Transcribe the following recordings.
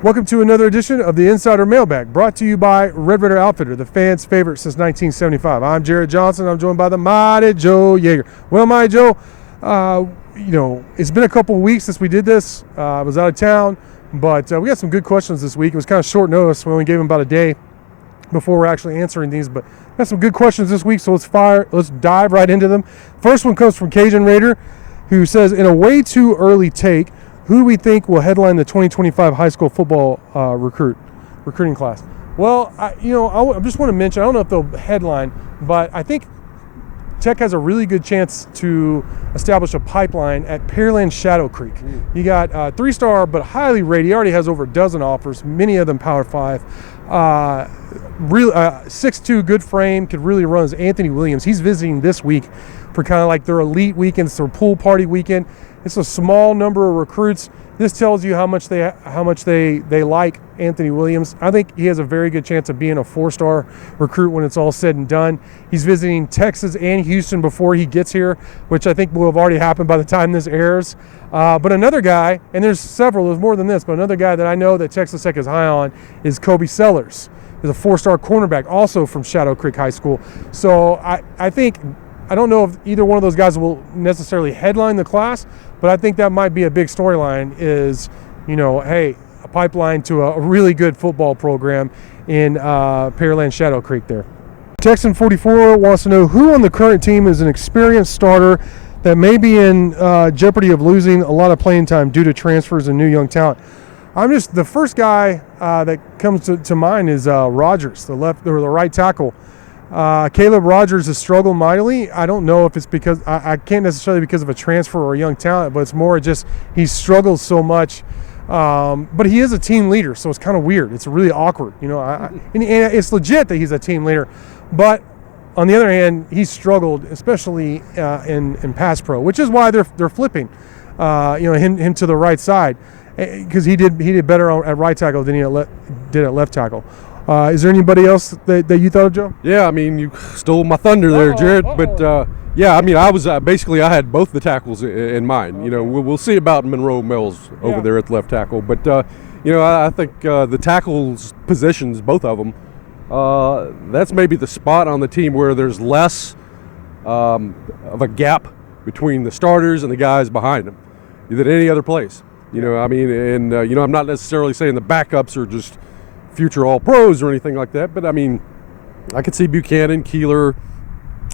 Welcome to another edition of the Insider Mailbag, brought to you by Red Raider Outfitter, the fans' favorite since 1975. I'm Jared Johnson. I'm joined by the mighty Joe Yeager. Well, mighty Joe, it's been a couple of weeks since we did this. I was out of town, but we got some good questions this week. It was kind of short notice. We only gave them about a day before we're actually answering these, but got some good questions this week, so let's dive right into them. First one comes from Cajun Raider, who says, in a way too early take, who do we think will headline the 2025 high school football recruiting class? Well, I just want to mention, I don't know if they'll headline, but I think Tech has a really good chance to establish a pipeline at Pearland Shadow Creek. You got 3-star, but highly rated. He already has over a dozen offers, many of them Power 5. 6'2", good frame, could really run, is Anthony Williams. He's visiting this week for kind of like their elite weekend. It's their pool party weekend. It's a small number of recruits. This tells you how much they like Anthony Williams. I think he has a very good chance of being a 4-star recruit when it's all said and done. He's visiting Texas and Houston before he gets here, which I think will have already happened by the time this airs. But another guy, and there's more than this, but another guy that I know that Texas Tech is high on is Kobe Sellers. He's a 4-star cornerback, also from Shadow Creek High School. So I don't know if either one of those guys will necessarily headline the class, but I think that might be a big storyline is, a pipeline to a really good football program in Pearland Shadow Creek there. Texan 44 wants to know who on the current team is an experienced starter that may be in jeopardy of losing a lot of playing time due to transfers and new young talent. The first guy that comes to mind is Rogers, the right tackle. Caleb Rogers has struggled mightily. I don't know if it's because I can't necessarily because of a transfer or a young talent, but it's more just he struggles so much. But he is a team leader, so it's kind of weird. It's really awkward, and it's legit that he's a team leader. But on the other hand, he's struggled, especially in pass pro, which is why they're flipping, him to the right side, because he did better at right tackle than he did at left tackle. Is there anybody else that you thought of, Joe? Yeah, you stole my thunder there, Jared. But I was basically I had both the tackles in mind. We'll see about Monroe Mills over there at the left tackle. But I think the tackles positions, both of them, that's maybe the spot on the team where there's less of a gap between the starters and the guys behind them than any other place. I'm not necessarily saying the backups are just future All-Pros or anything like that, but I could see Buchanan, Keeler,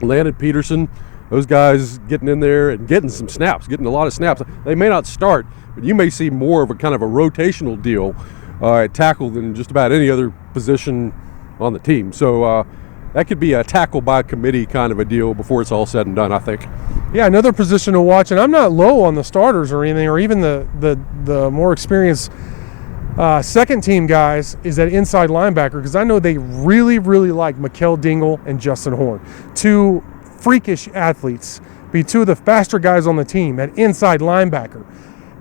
Landon Peterson, those guys getting in there and getting some snaps, getting a lot of snaps. They may not start, but you may see more of a kind of a rotational deal at tackle than just about any other position on the team. So that could be a tackle by committee kind of a deal before it's all said and done, I think. Yeah, another position to watch, and I'm not low on the starters or anything, or even the more experienced second team guys, is that inside linebacker, because I know they really, really like Mikael Dingle and Justin Horn. Two freakish athletes, be two of the faster guys on the team at inside linebacker.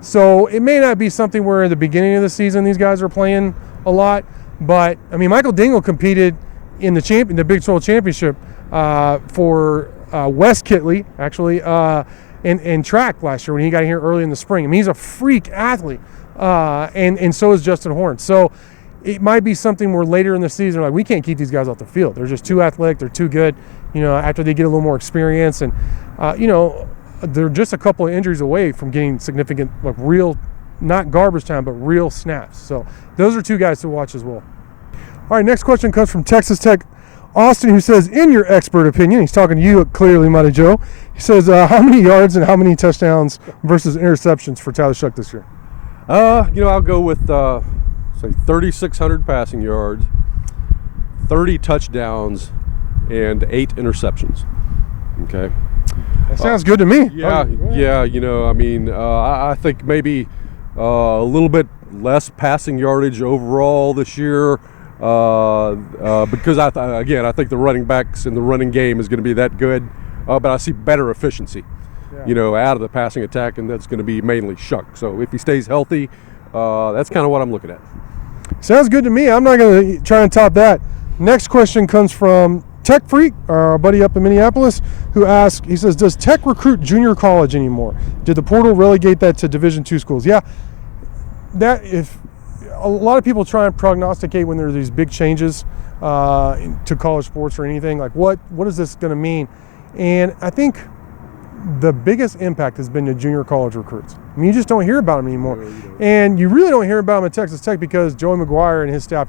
So it may not be something where in the beginning of the season these guys are playing a lot, but Michael Dingle competed in the Big 12 Championship for West Kitley, actually, in track last year when he got here early in the spring. He's a freak athlete. And so is Justin Horn. So it might be something where later in the season, we can't keep these guys off the field. They're just too athletic. They're too good, after they get a little more experience. And, they're just a couple of injuries away from getting significant, real, not garbage time, but real snaps. So those are two guys to watch as well. All right, next question comes from Texas Tech Austin, who says, in your expert opinion, he's talking to you clearly, Mighty Joe. He says, how many yards and how many touchdowns versus interceptions for Tyler Suttle this year? I'll go with, say, 3,600 passing yards, 30 touchdowns, and 8 interceptions. Okay. That sounds good to me. Yeah. I think maybe a little bit less passing yardage overall this year because, I think the running backs in the running game is going to be that good, but I see better efficiency. Out of the passing attack, and that's going to be mainly Shuck. So if he stays healthy, that's kind of what I'm looking at. Sounds good to me. I'm not going to try and top that. Next question comes from Tech Freak, our buddy up in Minneapolis, who asks, he says, does Tech recruit junior college anymore? Did the portal relegate that to Division II schools? Yeah, that if a lot of people try and prognosticate when there are these big changes to college sports or anything. Like, what is this going to mean? And I think the biggest impact has been the junior college recruits. I mean, you just don't hear about them anymore. And you really don't hear about them at Texas Tech because Joey Maguire and his staff,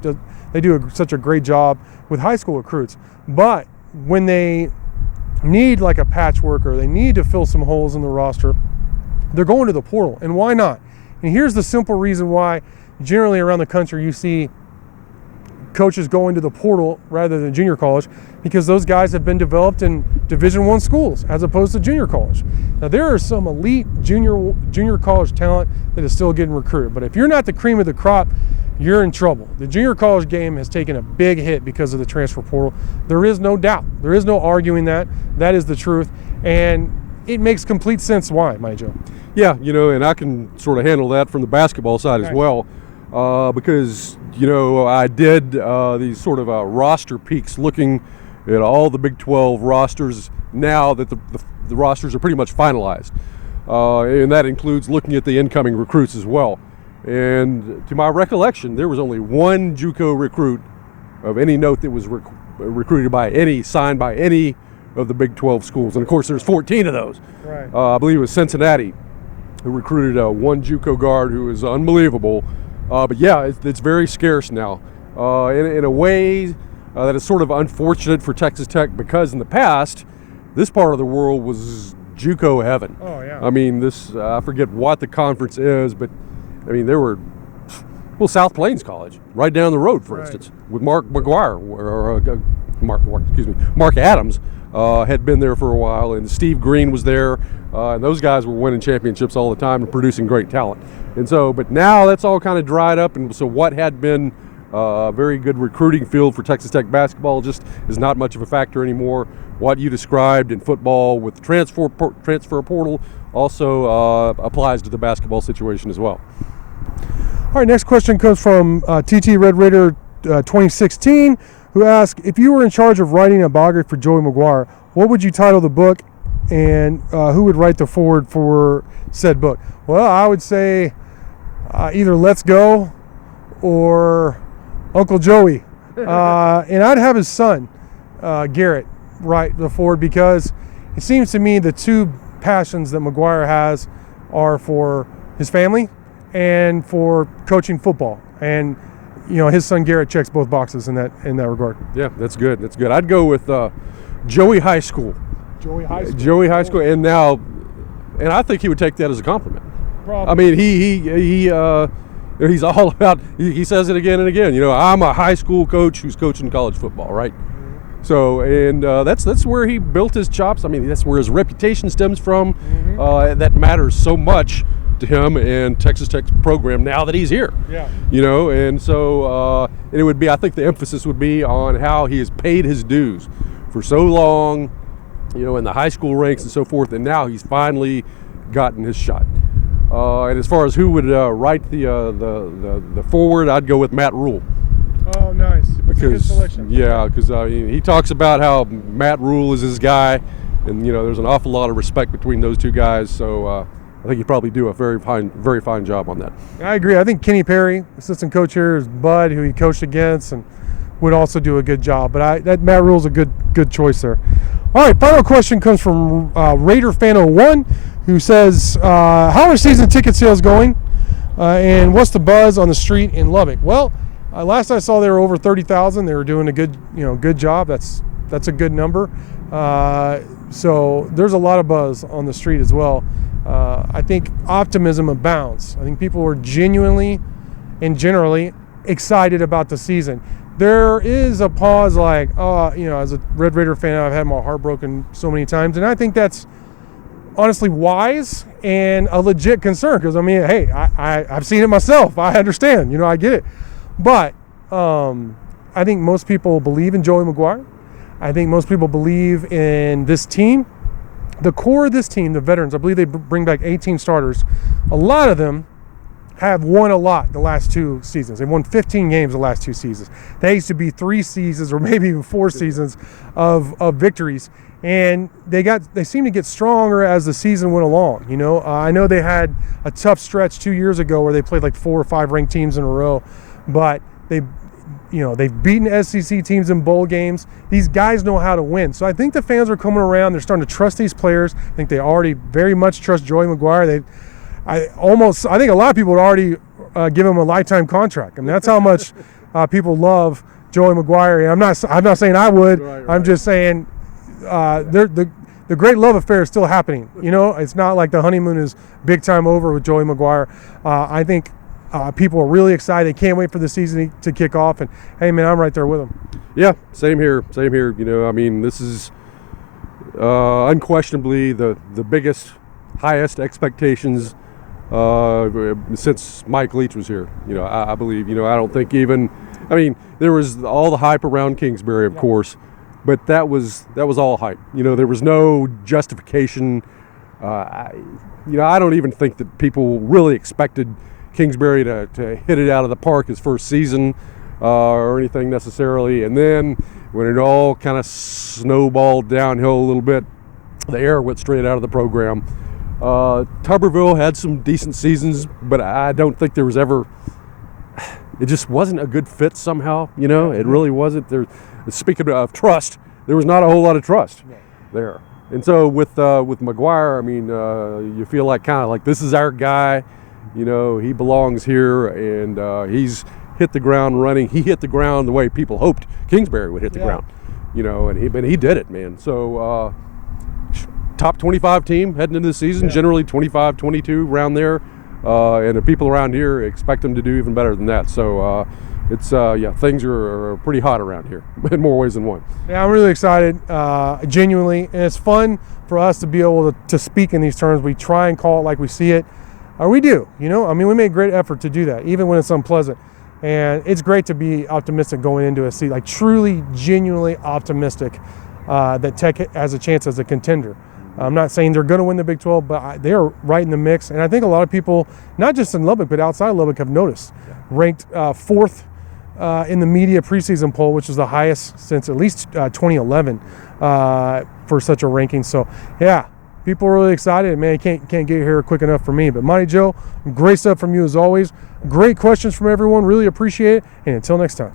they do such a great job with high school recruits. But when they need like a patchwork or they need to fill some holes in the roster, they're going to the portal. And why not? And here's the simple reason why generally around the country you see coaches going to the portal rather than junior college, because those guys have been developed in Division I schools as opposed to junior college. Now there are some elite junior college talent that is still getting recruited, but if you're not the cream of the crop, you're in trouble. The junior college game has taken a big hit because of the transfer portal. There is no doubt. There is no arguing that. That is the truth, and it makes complete sense why, my Joe. Yeah, and I can sort of handle that from the basketball side as well, because, I did these sort of roster peaks looking at all the Big 12 rosters now that the rosters are pretty much finalized. And that includes looking at the incoming recruits as well. And to my recollection, there was only one JUCO recruit of any note that was signed by any of the Big 12 schools. And of course, there's 14 of those. Right. I believe it was Cincinnati who recruited one JUCO guard who is unbelievable. But yeah, it's very scarce now. In a way that is sort of unfortunate for Texas Tech, because in the past, this part of the world was JUCO heaven. Oh, yeah. I mean, I forget what the conference is, but I mean, there were, South Plains College, right down the road, for instance, with Mark Maguire, Mark Adams had been there for a while, and Steve Green was there, and those guys were winning championships all the time and producing great talent. And so, but now that's all kind of dried up, and so what had been a very good recruiting field for Texas Tech basketball just is not much of a factor anymore. What you described in football with the transfer portal also applies to the basketball situation as well. All right, next question comes from TT Red Raider 2016, who asked, if you were in charge of writing a biography for Joey Maguire, what would you title the book, and who would write the foreword for said book? Well, I would say either Let's Go or Uncle Joey. And I'd have his son, Garrett, write the foreword, because it seems to me the two passions that Maguire has are for his family and for coaching football. And his son Garrett checks both boxes in that regard. Yeah, that's good. That's good. I'd go with Joey High School. Joey High School. And I think he would take that as a compliment. Probably. I mean, he's all about. He says it again and again. I'm a high school coach who's coaching college football, right? Mm-hmm. So, and that's where he built his chops. I mean, that's where his reputation stems from. Mm-hmm. That matters so much to him and Texas Tech's program now that he's here. Yeah. And so it would be. I think the emphasis would be on how he has paid his dues for so long, in the high school ranks and so forth, and now he's finally gotten his shot. And as far as who would write the foreword, I'd go with Matt Rule. Oh, nice. That's a good selection. Yeah, because he talks about how Matt Rule is his guy, and there's an awful lot of respect between those two guys. So I think he'd probably do a very fine job on that. I agree. I think Kenny Perry, assistant coach here, is Bud, who he coached against, and would also do a good job. But that Matt Rule's a good choice there. All right, final question comes from Raider Fan 01, who says, how are season ticket sales going, and what's the buzz on the street in Lubbock? Well, last I saw, they were over 30,000. They were doing a good job. That's a good number. So there's a lot of buzz on the street as well. I think optimism abounds. I think people are genuinely and generally excited about the season. There is a pause, like, as a Red Raider fan, I've had my heart broken so many times, and I think that's honestly wise and a legit concern, because, I mean, hey, I've seen it myself. I understand, I get it. But I think most people believe in Joey Maguire. I think most people believe in this team. The core of this team, the veterans, I believe they bring back 18 starters. A lot of them have won a lot the last 2 seasons. They've won 15 games the last 2 seasons. They used to be 3 seasons or maybe even 4 seasons of victories. And they seem to get stronger as the season went along. I know they had a tough stretch 2 years ago where they played like 4 or 5 ranked teams in a row. but they've beaten SEC teams in bowl games. These guys know how to win. So I think the fans are coming around. They're starting to trust these players. I think they already very much trust Joey Maguire. I think a lot of people would already give him a lifetime contract. I mean, that's how much people love Joey Maguire. And I'm not saying I would. Right. I'm just saying the great love affair is still happening. It's not like the honeymoon is big time over with Joey Maguire. I think people are really excited. They can't wait for the season to kick off. And hey, man, I'm right there with them. Yeah, same here. I mean, this is unquestionably the biggest, highest expectations since Mike Leach was here. I believe. I don't think even. I mean, there was all the hype around Kingsbury, of course, but that was all hype. There was no justification. I don't even think that people really expected Kingsbury to hit it out of the park his first season or anything necessarily. And then when it all kind of snowballed downhill a little bit, the air went straight out of the program. Tuberville had some decent seasons, but I don't think there was ever. It just wasn't a good fit somehow. It really wasn't. Speaking of trust, there was not a whole lot of trust there. And so with Maguire, I mean, you feel like kind of like this is our guy. He belongs here, and he's hit the ground running. He hit the ground the way people hoped Kingsbury would hit the ground. And he did it, man. So top 25 team heading into the season, generally 25, 22 around there. And the people around here expect them to do even better than that. So it's things are pretty hot around here in more ways than one. Yeah, I'm really excited, genuinely, and it's fun for us to be able to speak in these terms. We try and call it like we see it. We do, I mean, we make great effort to do that, even when it's unpleasant. And it's great to be optimistic going into a season, like truly, genuinely optimistic that Tech has a chance as a contender. I'm not saying they're going to win the Big 12, but they are right in the mix. And I think a lot of people, not just in Lubbock, but outside Lubbock, have noticed. Ranked fourth in the media preseason poll, which is the highest since at least 2011 for such a ranking. So, yeah, people are really excited. Man, can't get here quick enough for me. But Monty Joe, great stuff from you as always. Great questions from everyone. Really appreciate it. And until next time.